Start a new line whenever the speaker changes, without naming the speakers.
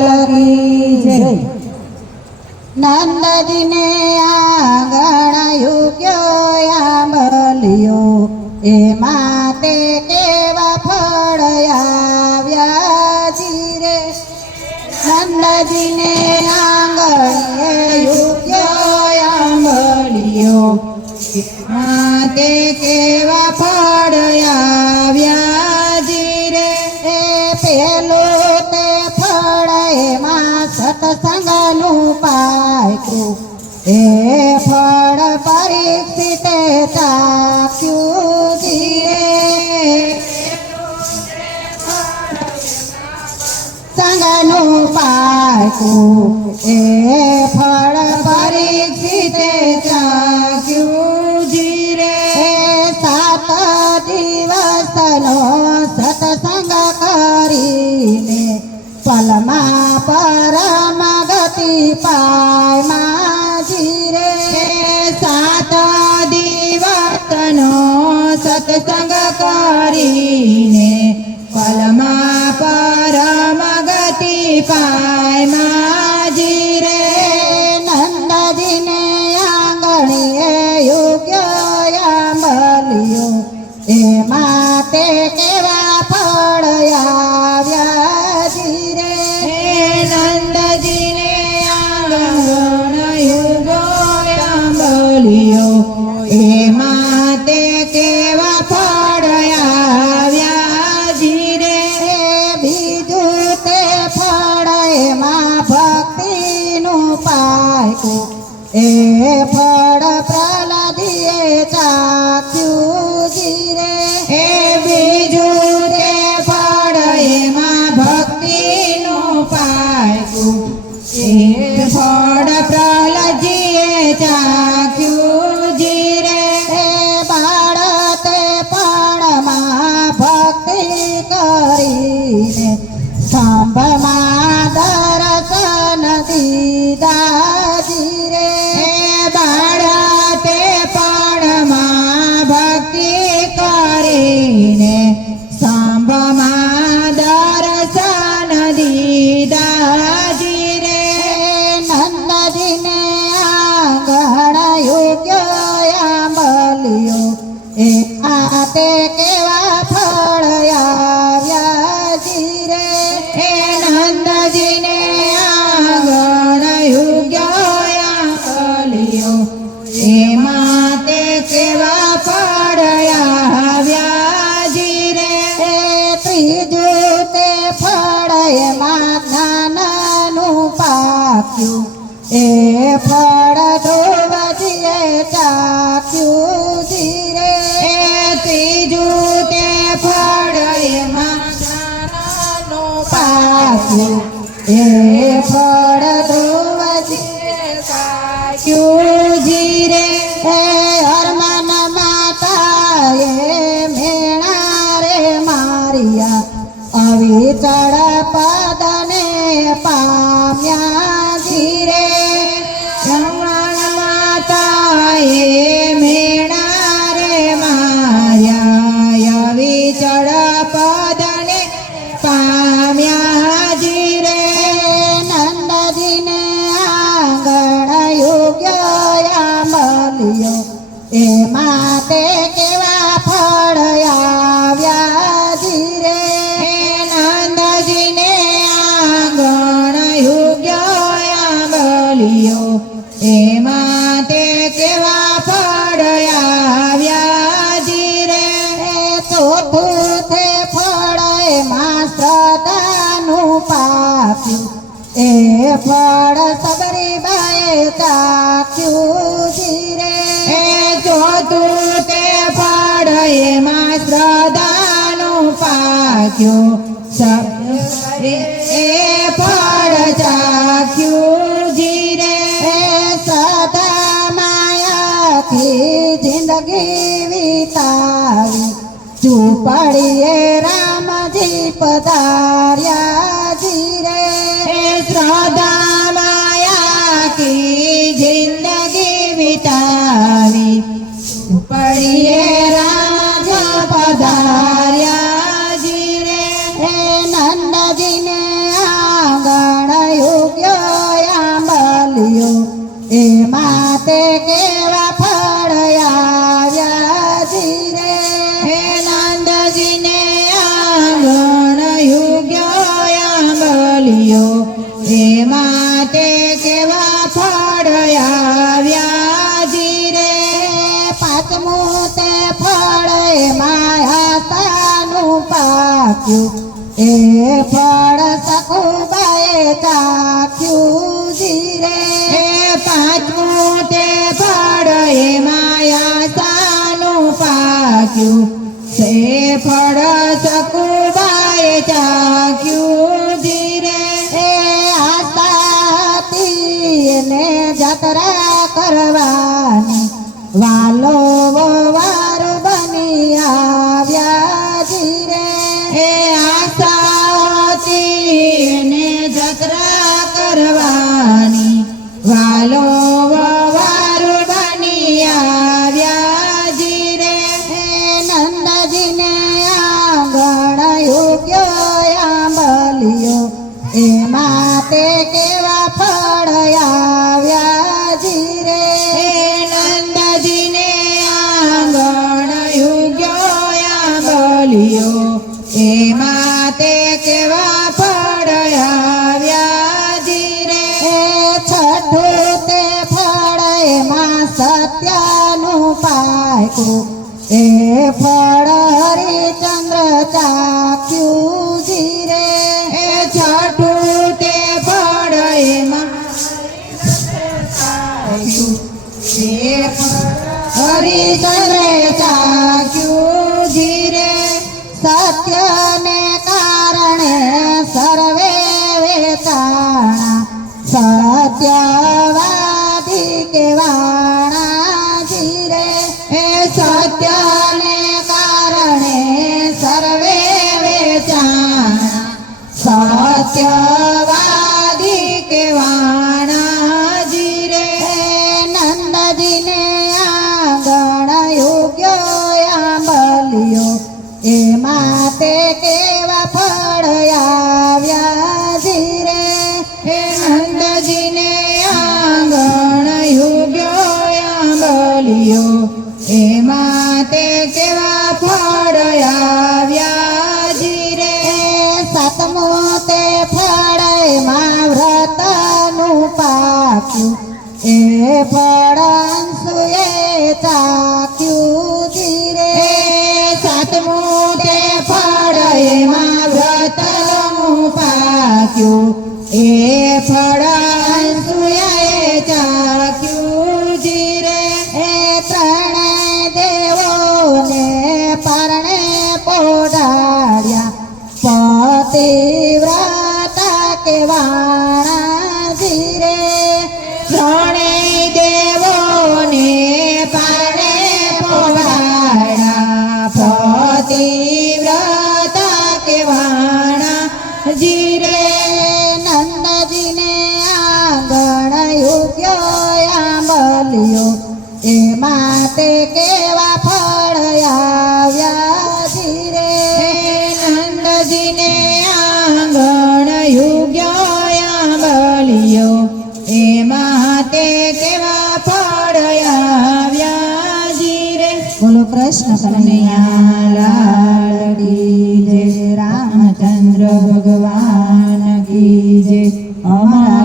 લાલ કી જય.
નંદજીને આંગણ યુગ્યો આંબલિયો એમાં તે કેવા ફળ આવ્યા જીરે. નંદજીને આંગણીએ યુગ્યો આંબલિયો એમાં તે કેવા એ ફળ પરિસ્થિતે ચાખ્યું જીરે સંગનું પાકું એ ફળ પરિસ્થિતે ચાખ્યું જીરે સાત દિવસનો સત્સંગ કરીને પલમાં પરમ ગતિ પાય સત્સંગ કરીને પલમાં પરમ ગતિ પાય તે ફળ એમાં ભક્તિનું પાક્યું એ ફળ પ્રહલાદીએ ચાખ્યું જીરે. એ બીજું તે ફળ એમાં ભક્તિનું પાક્યું એ ફળ પ્રહલાદીએ ચાખ્યું તે કેવા ફળ આવ્યા જીરે હે નંદજીને આંગણ યોગ્ય કલિયો. એમાં તે કેવા ફળ આવ્યા જીરે હે ત્રીજું તે ફળ એમાં જ્ઞાનનું પાક્યું. એ પાક્યું એ ફળ ધ્રુવજીએ ચાખ્યું ધીરે એ હરમન માતાએ મેણા રે મારિયા અવિચળ પદને પામ્યા તે કેવા ફળ આવ્યા ધીરે નંદજીને આંગણ યોગ્ય આંબલિયો, એમાં તે કેવા ફળ આવ્યા ધીરે ચોથું ફળ એમાં શ્રદ્ધાનું પાપ્યું એ ફળ સબરીબાએ ચાખ્યું એમાં શ્રદ્ધાનું એ ફળ ચાખ્યું. જીરે સદા માયાથી જિંદગી વિતાવી. ચૂપડીએ રામજી પધાર્યા. જીરે શ્રદ્ધા
પાક્યું એ ફળ સકુબાએ ચાખ્યું જીરે.
એ પાંચમું તે ફળ એ માયા સાનું પાક્યું. તે ફળ સકુબાએ ચાખ્યું જીરે.
એ આશા હતી એને જતરા કરવાની. વાલો
એ
ફળ હરિચંદ્ર ચાખ્યું જીરે.
એ છઠ્ઠું તે ફળ એમાં હરિચંદ્રે ચાખ્યું ધીરે
સત્યને કારણે સર્વે વેચાણા સત્યવાદી Yeah. પાક્યું એ ફળ અંશુએ ચાખ્યું
ધીરે સાતમું તે ફળ એમાં વ્રતનું પાક્યું એ ફળ
નંદજીને આંગણ યુગ્યો આંબલિયો એમાં તે કેવા આવ્યા જીરે? બોલો કૃષ્ણ કનૈયા લાલ કી જય રામચંદ્ર ભગવાન કી જય. અમારા